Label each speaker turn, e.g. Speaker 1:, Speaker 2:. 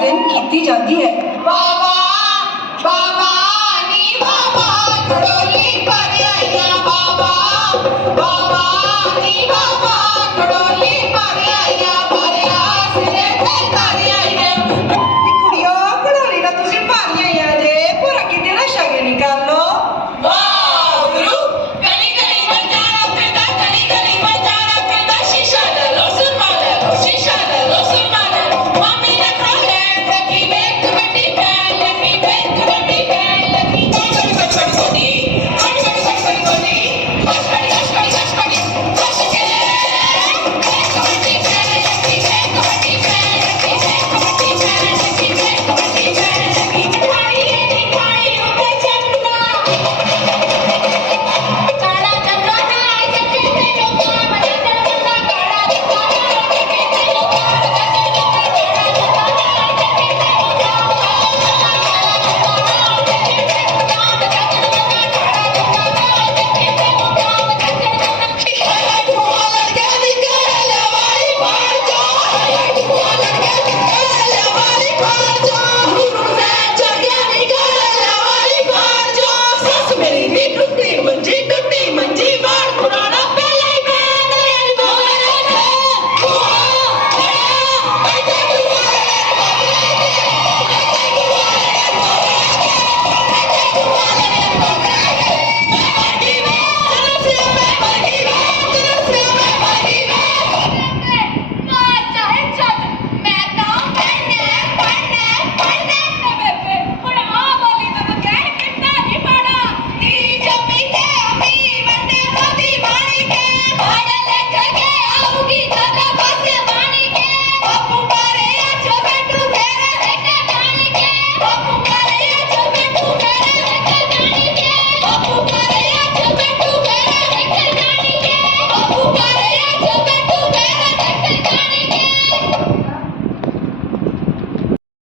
Speaker 1: दिन की जाती है।